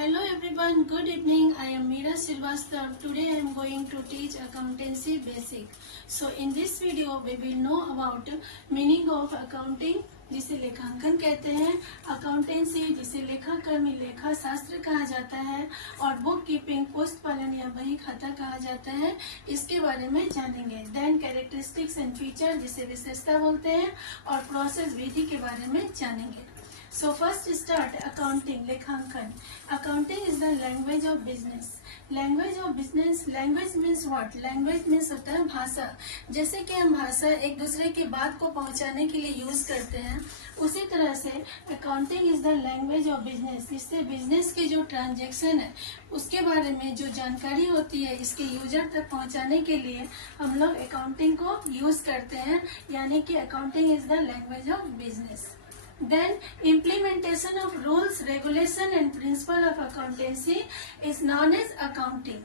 Hello everyone, good evening. I am Meera Srivastava. Today I am going to teach accountancy basic. So in this video we will know about meaning of accounting जिसे लेखांकन कहते हैं, accountancy जिसे लेखाकर्मी लेखा शास्त्र कहा जाता है और बुक कीपिंग पोस्ट पालन या बही खाता कहा जाता है, इसके बारे में जानेंगे। देन कैरेक्टरिस्टिक्स एंड फीचर जिसे विशेषता बोलते हैं और प्रोसेस विधि के बारे में जानेंगे। So first start accounting लेखांकन। Accounting is the language of business. Language of business, language means what? Language means होता है भाषा। जैसे कि हम भाषा एक दूसरे की बात को पहुंचाने के लिए यूज करते हैं, उसी तरह से accounting is the language of business। इससे बिजनेस की जो ट्रांजेक्शन है उसके बारे में जो जानकारी होती है इसके यूजर तक पहुंचाने के लिए हम लोग अकाउंटिंग को यूज करते हैं, यानी कि accounting is the language of business. Then implementation of rules, regulation and principle of accountancy is known as accounting.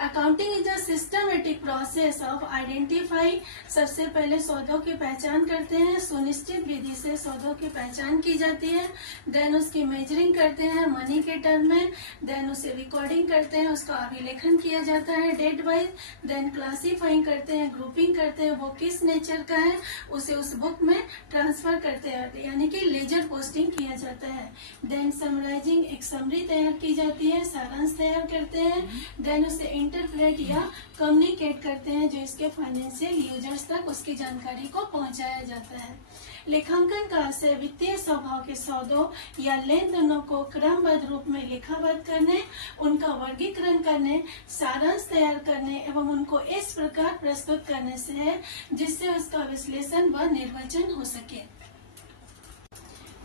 Accounting is a systematic process of identify. सबसे पहले सौदों की पहचान करते हैं, सुनिश्चित विधि से सौदों की पहचान की जाती है। देन उसकी मेजरिंग करते हैं मनी के टर्म में। देन उसे रिकॉर्डिंग करते हैं, उसका अभिलेखन किया जाता है डेट वाइज। देन क्लासीफाइंग करते हैं, ग्रुपिंग करते हैं, वो किस नेचर का है उसे उस बुक में ट्रांसफर करते हैं, यानी कि लेजर पोस्टिंग किया जाता है। देन समराइजिंग, एक समरी तैयार की जाती है, सारांश तैयार करते हैं। देन उसे इंटरप्रेट या कम्युनिकेट करते हैं, जो इसके फाइनेंशियल यूजर्स तक उसकी जानकारी को पहुंचाया जाता है। लेखांकन का आशय वित्तीय स्वभाव के सौदों या लेन देनों को क्रमबद्ध रूप में लिखाबद्ध करने, उनका वर्गीकरण करने, सारांश तैयार करने एवं उनको इस प्रकार प्रस्तुत करने से है जिससे उसका विश्लेषण व निर्वचन हो सके।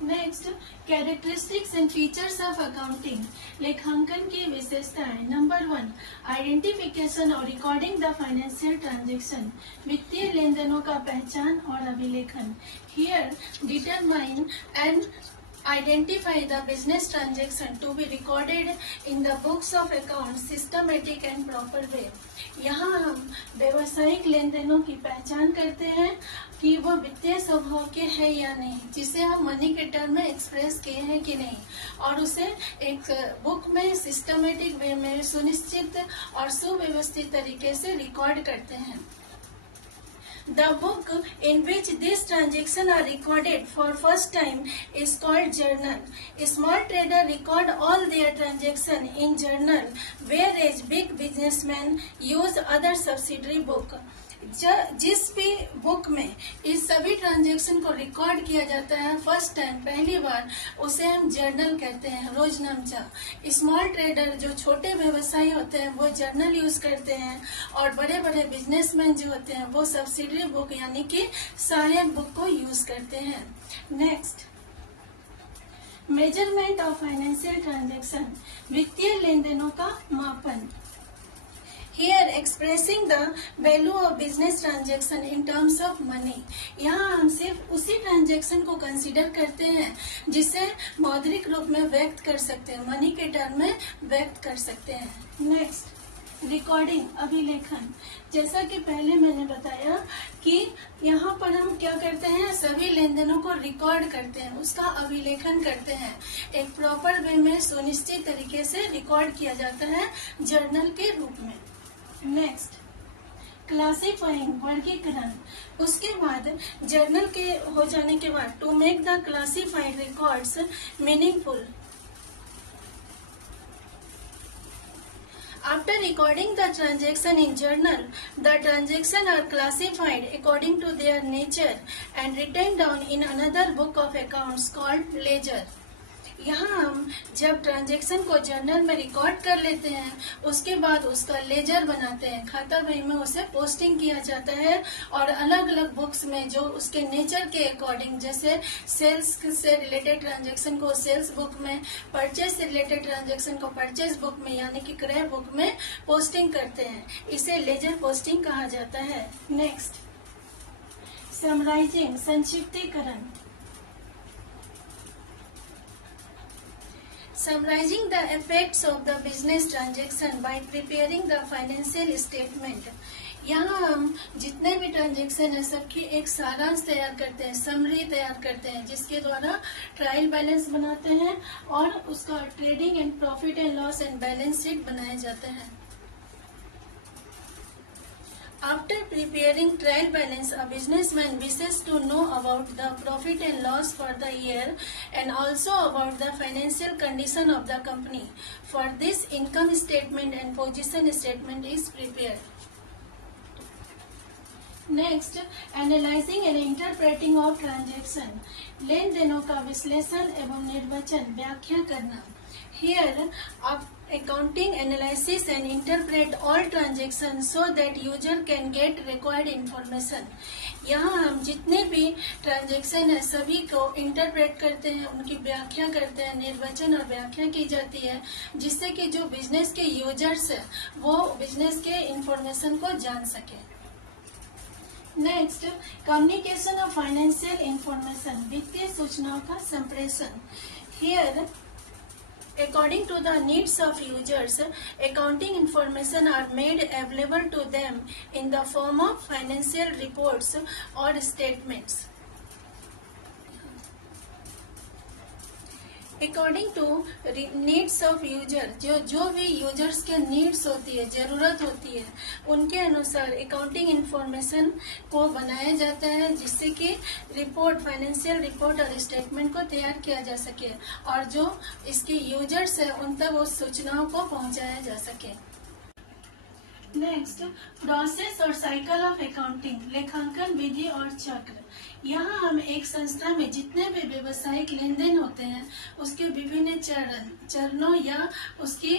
Next, characteristics and features of accounting. लेखांकन की विशेषताएं। नंबर 1, आइडेंटिफिकेशन और रिकॉर्डिंग द फाइनेंशियल ट्रांजेक्शन। वित्तीय लेन देनों का पहचान और अभिलेखन। Here determine and identify the business transaction to be recorded in the books of accounts systematic and proper way। यहाँ हम व्यवसायिक लेन देनों की पहचान करते हैं कि वो वित्तीय स्वभाव के है या नहीं, जिसे हम मनी के टर्म में एक्सप्रेस किए हैं कि नहीं, और उसे एक बुक में सिस्टमेटिक वे में सुनिश्चित और सुव्यवस्थित तरीके से रिकॉर्ड करते हैं। The book in which these transactions are recorded for first time is called journal. Small trader record all their transactions in journal, whereas big businessmen use other subsidiary book. जिस भी बुक में इस सभी transaction को record किया जाता है first time पहली बार, उसे हम जर्नल कहते हैं, रोजनामचा। स्मॉल ट्रेडर जो छोटे व्यवसायी होते हैं वो जर्नल यूज करते हैं, और बड़े बड़े बिजनेसमैन जो होते हैं वो सब्सिडरी बुक यानी कि सहायक बुक को यूज करते हैं। Next, measurement of financial transaction. वित्तीय लेन देनों का मापन। Here expressing the value of business transaction in terms of money। यहाँ हम सिर्फ उसी ट्रांजेक्शन को कंसीडर करते हैं जिसे मौद्रिक रूप में व्यक्त कर सकते हैं, मनी के टर्म में व्यक्त कर सकते हैं। नेक्स्ट, रिकॉर्डिंग, अभिलेखन। जैसा कि पहले मैंने बताया कि यहाँ पर हम क्या करते हैं, सभी लेन देनों को रिकॉर्ड करते हैं, उसका अभिलेखन करते हैं, एक प्रॉपर वे में सुनिश्चित तरीके से रिकॉर्ड किया जाता है जर्नल के रूप में। नेक्स्ट, क्लासीफाइंग, वर्गीकरण। उसके बाद जर्नल के हो जाने के बाद to make the classified records meaningful. After recording the transaction in journal, the transactions are classified according to their nature and written down in another book of accounts called ledger। यहाँ हम जब transaction को journal में record कर लेते हैं उसके बाद उसका लेजर बनाते हैं, खाता बही में उसे पोस्टिंग किया जाता है, और अलग अलग बुक्स में जो उसके नेचर के अकॉर्डिंग, जैसे सेल्स से रिलेटेड ट्रांजेक्शन को सेल्स बुक में, परचेज से रिलेटेड ट्रांजेक्शन को परचेज बुक में यानी कि क्रय बुक में पोस्टिंग करते हैं, इसे लेजर पोस्टिंग कहा जाता है। नेक्स्ट, समराइजिंग, संक्षिप्तीकरण। Summarizing the effects of the business transaction by preparing the financial statement। यहाँ हम जितने भी ट्रांजेक्शन है सबकी एक सारांश तैयार करते हैं, समरी तैयार करते हैं, जिसके द्वारा ट्रायल बैलेंस बनाते हैं और उसका trading and profit and loss and balance sheet बनाए जाते हैं। After preparing trial balance, a businessman wishes to know about the profit and loss for the year and also about the financial condition of the company. For this, income statement and position statement is prepared. Next, analyzing and interpreting of transaction. लेन देनों का विश्लेषण एवं निर्वचन व्याख्या करना। Here, accounting analysis and interpret all transactions so that user can get required information. यहाँ हम जितने भी ट्रांजेक्शन है सभी को इंटरप्रेट करते हैं, उनकी व्याख्या करते हैं, निर्वचन और व्याख्या की जाती है, जिससे कि जो बिजनेस के यूजर्स है वो बिजनेस के इंफॉर्मेशन को जान सके। Next, communication of financial information, वित्तीय सूचनाओं का संप्रेषण। Here, according to the needs of users, accounting information are made available to them in the form of financial reports or statements. According to needs of user, जो भी users के needs होती है, जरूरत होती है, उनके अनुसार अकाउंटिंग इंफॉर्मेशन को बनाया जाता है, जिससे कि रिपोर्ट, फाइनेंशियल रिपोर्ट और स्टेटमेंट को तैयार किया जा सके और जो इसके यूजर्स है उन तक उस सूचनाओं को पहुंचाया जा सके। नेक्स्ट, प्रोसेस और साइकिल ऑफ अकाउंटिंग, लेखांकन विधि और चक्र। यहाँ हम एक संस्था में जितने भी व्यवसायिक लेन देन होते हैं उसके विभिन्न चरणों या उसकी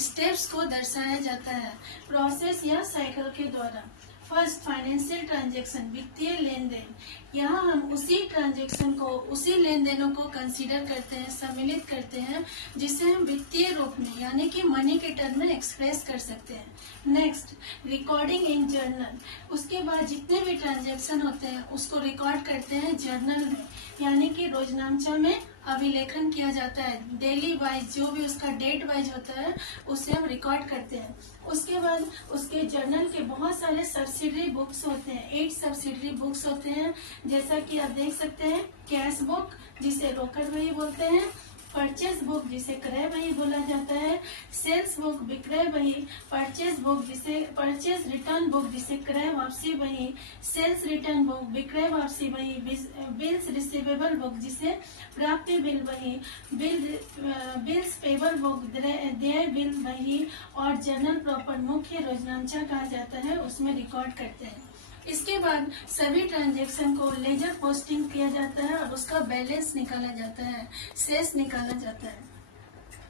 स्टेप्स को दर्शाया जाता है प्रोसेस या साइकिल के द्वारा। फर्स्ट, फाइनेंशियल ट्रांजैक्शन, वित्तीय लेन देन। यहाँ हम उसी ट्रांजैक्शन को, उसी लेन देनों को कंसीडर करते हैं, सम्मिलित करते हैं, जिसे हम वित्तीय रूप में यानी कि मनी के टर्म में एक्सप्रेस कर सकते हैं। Next, recording in journal. उसके बाद जितने भी ट्रांजैक्शन होते हैं उसको रिकॉर्ड करते हैं जर्नल में, यानी कि रोजनामचा में अभिलेखन किया जाता है। डेली वाइज जो भी उसका डेट वाइज होता है उसे हम रिकॉर्ड करते हैं। उसके बाद उसके जर्नल के बहुत सारे सब्सिडरी बुक्स होते हैं, 8 सब्सिडरी बुक्स होते हैं, जैसा कि आप देख सकते हैं। कैश बुक जिसे रोकड़ बही बोलते हैं, परचेज बुक जिसे क्रय बही बोला जाता है, सेल्स बुक विक्रय बही, परचेज बुक जिसे परचेज रिटर्न बुक जिसे क्रय वापसी बही, सेल्स रिटर्न बुक विक्रय वापसी बही, बिल्स रिसीवेबल बुक जिसे प्राप्ति बिल बही, बिल्स पेबल बुक देय बिल बही और जर्नल प्रॉपर मुख्य रोजनामचा कहा जाता है, उसमें रिकॉर्ड करते हैं। इसके बाद सभी ट्रांजैक्शन को लेजर पोस्टिंग किया जाता है और उसका बैलेंस निकाला जाता है, शेष निकाला जाता है।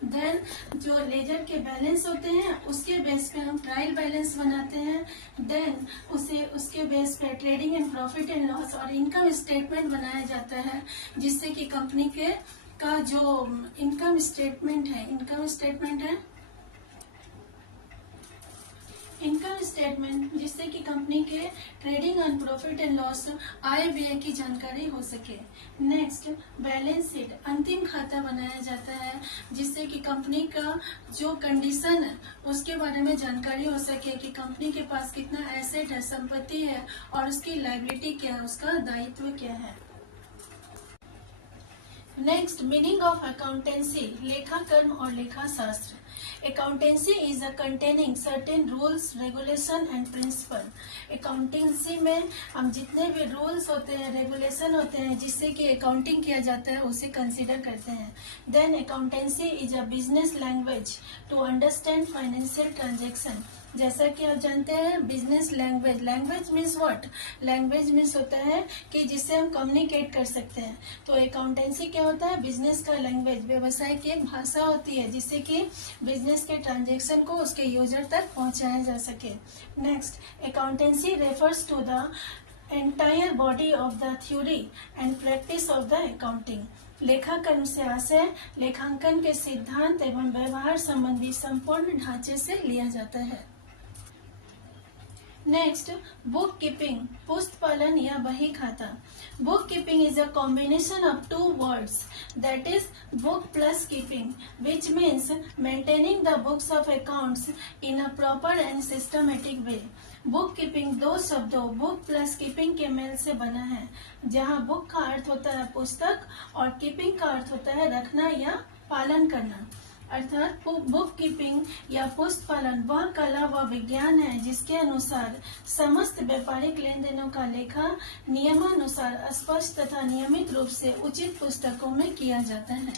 देन जो लेजर के बैलेंस होते हैं उसके बेस पे हम ट्रायल बैलेंस बनाते हैं। देन उसके बेस पे trading and profit and loss और इनकम स्टेटमेंट बनाया जाता है, जिससे कि कंपनी का जो इनकम स्टेटमेंट है, इनकम स्टेटमेंट जिससे कि कंपनी के trading and profit and loss, आय व्यय की जानकारी हो सके। नेक्स्ट, बैलेंस शीट, अंतिम खाता बनाया जाता है, जिससे कि कंपनी का जो कंडीशन है उसके बारे में जानकारी हो सके कि कंपनी के पास कितना एसेट है, संपत्ति है और उसकी लायबिलिटी क्या है, उसका दायित्व क्या है। नेक्स्ट, मीनिंग ऑफ अकाउंटेंसी, लेखाकर्म और लेखा शास्त्र। Accountancy is a containing certain rules, regulation and principle. Accountancy में हम जितने भी rules होते हैं, regulation होते हैं, जिससे कि accounting किया जाता है उसे consider करते हैं। Then accountancy is a business language to understand financial transaction. जैसा कि आप जानते हैं business language, language means what, language means होता है कि जिससे हम कम्युनिकेट कर सकते हैं। तो अकाउंटेंसी क्या होता है, बिजनेस का लैंग्वेज, व्यवसाय की एक भाषा होती है जिससे कि बिजनेस के ट्रांजैक्शन को उसके यूजर तक पहुंचाया जा सके। Next, accountancy refers to the entire body of the theory and practice of the accounting. लेखाकर्म से आशय लेखांकन के सिद्धांत एवं व्यवहार संबंधी संपूर्ण ढांचे से लिया जाता है। नेक्स्ट, बुक कीपिंग, पुस्त पालन या बही खाता। Book keeping is a combination of two words, that is book plus keeping, which means maintaining the books of accounts in a proper and systematic way. Book keeping दो शब्दों book plus keeping के मेल से बना है, जहाँ book का अर्थ होता है पुस्तक और कीपिंग का अर्थ होता है रखना या पालन करना। अर्थात बुक कीपिंग या पुस्त पालन वह कला व विज्ञान है जिसके अनुसार समस्त व्यापारिक लेन देनों का लेखा नियमानुसार स्पष्ट तथा नियमित रूप से उचित पुस्तकों में किया जाता है।